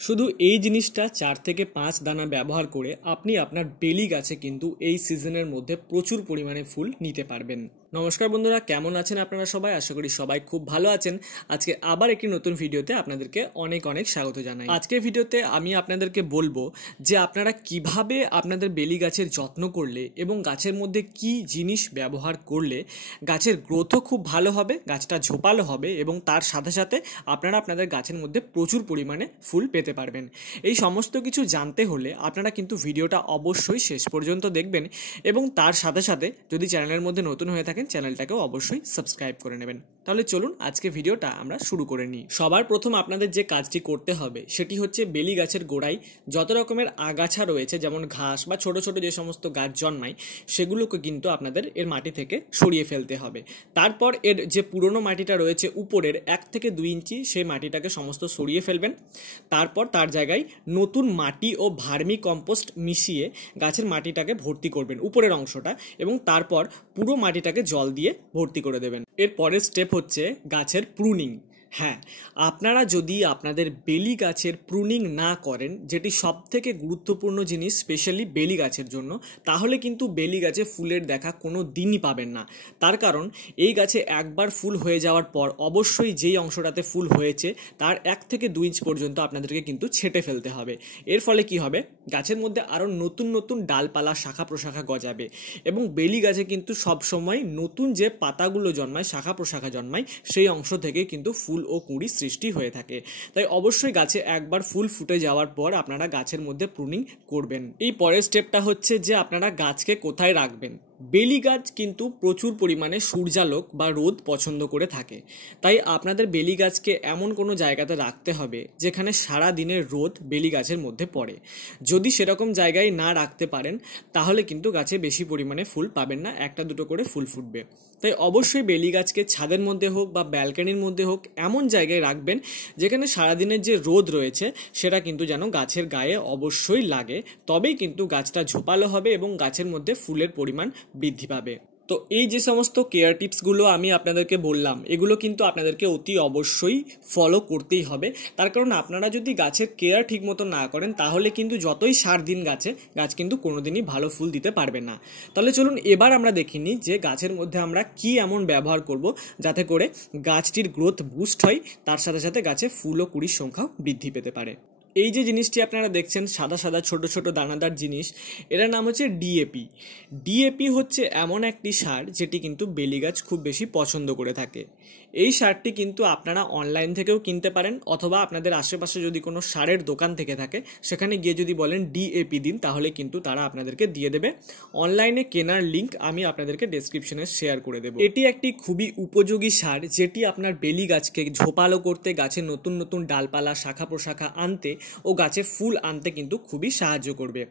শুধু এই জিনিসটা 4 থেকে 5 দানা ব্যবহার করে আপনি আপনার বেলি গাছে কিন্তু এই সিজনের মধ্যে প্রচুর পরিমাণে ফুল নিতে পারবেন। নমস্কার বন্ধুরা, কেমন আছেন আপনারা সবাই? আশা করি সবাই খুব ভালো আছেন। আজকে আবার একটি নতুন ভিডিওতে আপনাদেরকে অনেক অনেক স্বাগত জানাই। আজকের ভিডিওতে আমি আপনাদেরকে বলবো যে আপনারা কিভাবে আপনাদের বেলি গাছের যত্ন করলে এবং গাছের মধ্যে কি জিনিস ব্যবহার করলে গাছের গ্রোথও খুব ভালো হবে, গাছটা ঝোপালো হবে এবং তার সাথে সাথে আপনারা আপনাদের গাছের মধ্যে প্রচুর পরিমাণে ফুল পেতে পারবেন। এই সমস্ত কিছু জানতে হলে আপনারা কিন্তু ভিডিওটা অবশ্যই শেষ পর্যন্ত দেখবেন এবং তার সাথে সাথে যদি চ্যানেলের মধ্যে নতুন হয়ে থাকেন চ্যানেলটাকেও অবশ্যই সাবস্ক্রাইব করে নেবেন। তাহলে চলুন আজকে ভিডিওটা আমরা শুরু করে নিই। সবার প্রথম আপনাদের যে কাজটি করতে হবে সেটি হচ্ছে বেলি গাছের গোড়ায় যত রকমের আগাছা রয়েছে, যেমন ঘাস বা ছোট ছোট যে সমস্ত গাছ জন্মায়, সেগুলোকে কিন্তু আপনাদের এর মাটি থেকে সরিয়ে ফেলতে হবে। তারপর এর যে পুরনো মাটিটা রয়েছে উপরের 1 থেকে 2 ইঞ্চি, সেই মাটিটাকে সমস্ত সরিয়ে ফেলবেন। তারপর তার জায়গায় নতুন মাটি ও ভার্মি কম্পোস্ট মিশিয়ে গাছের মাটিটাকে ভর্তি করবেন উপরের অংশটা, এবং তারপর পুরো মাটিটাকে জল দিয়ে ভর্তি করে দেবেন। এর পরের স্টেপ হচ্ছে গাছের প্রুনিং। হ্যাঁ, আপনারা যদি আপনাদের বেলি গাছের প্রুনিং না করেন, যেটি সব থেকে গুরুত্বপূর্ণ জিনিস স্পেশালি বেলি গাছের জন্য, তাহলে কিন্তু বেলি গাছে ফুলের দেখা কোনো দিনই পাবেন না। তার কারণ এই গাছে একবার ফুল হয়ে যাওয়ার পর অবশ্যই যেই অংশটাতে ফুল হয়েছে তার 1 থেকে 2 ইঞ্চ পর্যন্ত আপনাদেরকে কিন্তু ছেঁটে ফেলতে হবে। এর ফলে কি হবে, গাছের মধ্যে আরও নতুন নতুন ডালপালা, শাখা প্রশাখা গজাবে এবং বেলি গাছে কিন্তু সবসময় নতুন যে পাতাগুলো জন্মায়, শাখা প্রশাখা জন্মায়, সেই অংশ থেকে কিন্তু ফুল ও কুঁড়ি সৃষ্টি হয়ে থাকে। তাই অবশ্যই গাছে একবার ফুল ফুটে যাওয়ার পর আপনারা গাছের মধ্যে প্রুনিং করবেন। এই পরের স্টেপটা হচ্ছে যে আপনারা গাছকে কোথায় রাখবেন। বেলি গাছ কিন্তু প্রচুর পরিমাণে সূর্যালোক বা রোদ পছন্দ করে থাকে। তাই আপনাদের বেলি গাছকে এমন কোনো জায়গাতে রাখতে হবে যেখানে সারা দিনের রোদ বেলি গাছের মধ্যে পড়ে। যদি সেরকম জায়গায় না রাখতে পারেন তাহলে কিন্তু গাছে বেশি পরিমাণে ফুল পাবেন না, 1-2 করে ফুল ফুটবে। তাই অবশ্যই বেলি গাছকে ছাদের মধ্যে হোক বা ব্যালকনির মধ্যে হোক এমন জায়গায় রাখবেন যেখানে সারাদিনের যে রোদ রয়েছে সেটা কিন্তু যেন গাছের গায়ে অবশ্যই লাগে, তবেই কিন্তু গাছটা ঝোপালো হবে এবং গাছের মধ্যে ফুলের পরিমাণ বৃদ্ধি পাবে। তো এই যে সমস্ত কেয়ার টিপসগুলো আমি আপনাদেরকে বললাম, এগুলো কিন্তু আপনাদেরকে অতি অবশ্যই ফলো করতেই হবে। তার কারণ আপনারা যদি গাছের কেয়ার ঠিক মতো না করেন তাহলে কিন্তু যতই সার দিন গাছ কিন্তু কোনোদিনই ভালো ফুল দিতে পারবে না। তাহলে চলুন এবার আমরা দেখে নিই যে গাছের মধ্যে আমরা কি এমন ব্যবহার করব যাতে করে গাছটির গ্রোথ বুস্ট হয়, তার সাথে সাথে গাছে ফুল ও কুড়ির সংখ্যাও বৃদ্ধি পেতে পারে। এই যে জিনিসটি আপনারা দেখছেন, সাদা সাদা ছোট ছোট দানাদার জিনিস, এটার নাম হচ্ছে ডিএপি। ডিএপি হচ্ছে এমন একটি সার যেটি কিন্তু বেলি গাছ খুব বেশি পছন্দ করে থাকে। এই সারটি কিন্তু আপনারা অনলাইন থেকেও কিনতে পারেন, অথবা আপনাদের আশেপাশে যদি কোনো সারের দোকান থেকে থাকে সেখানে গিয়ে যদি বলেন ডিএপি দিন, তাহলে কিন্তু তারা আপনাদেরকে দিয়ে দেবে। অনলাইনে কেনার লিঙ্ক আমি আপনাদেরকে ডেসক্রিপশনে শেয়ার করে দেবো। এটি একটি খুবই উপযোগী সার যেটি আপনার বেলি গাছকে ঝোপালো করতে, গাছে নতুন নতুন ডালপালা, শাখা প্রশাখা আনতে ও গাছে ফুল আনতে কিন্তু খুবই সাহায্য করবে।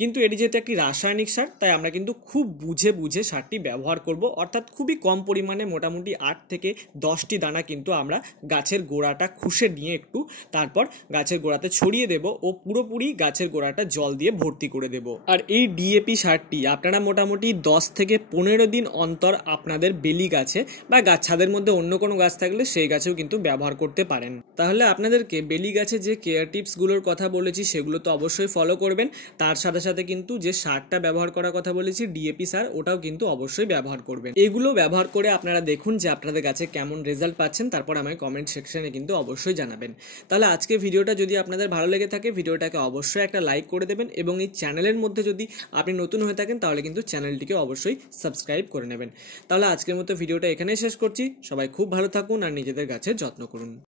কিন্তু এটি যেহেতু একটি রাসায়নিক সার, তাই আমরা কিন্তু খুব বুঝে বুঝে সারটি ব্যবহার করব, অর্থাৎ খুবই কম পরিমাণে, মোটামুটি 8 থেকে 10টি দানা কিন্তু আমরা গাছের গোড়াটা খুশে নিয়ে একটু তারপর গাছের গোড়াতে ছড়িয়ে দেব ও পুরোপুরি গাছের গোড়াটা জল দিয়ে ভর্তি করে দেব। আর এই ডিএপি সারটি আপনারা মোটামুটি 10 থেকে 15 দিন অন্তর আপনাদের বেলি গাছে বা ছাদের মধ্যে অন্য কোনো গাছ থাকলে সেই গাছেও কিন্তু ব্যবহার করতে পারেন। তাহলে আপনাদেরকে বেলি গাছে যে কেয়ার টিপসগুলোর কথা বলেছি সেগুলো তো অবশ্যই ফলো করবেন, তার সাথে সাথে কিন্তু যে সারটা ব্যবহার করার কথা বলেছি ডিএপি সার, ওটাও কিন্তু অবশ্যই ব্যবহার করবেন। এগুলো ব্যবহার করে আপনারা দেখুন যে আপনাদের গাছে কেমন রেজাল্ট পাচ্ছেন, তারপর আমায় কমেন্ট সেকশনে কিন্তু অবশ্যই জানাবেন। তাহলে আজকে ভিডিওটা যদি আপনাদের ভালো লেগে থাকে ভিডিওটাকে অবশ্যই একটা লাইক করে দেবেন, এবং এই চ্যানেলের মধ্যে যদি আপনি নতুন হয়ে থাকেন তাহলে কিন্তু চ্যানেলটিকে অবশ্যই সাবস্ক্রাইব করে নেবেন। তাহলে আজকের মতো ভিডিওটা এখানেই শেষ করছি। সবাই খুব ভালো থাকুন আর নিজেদের গাছের যত্ন করুন।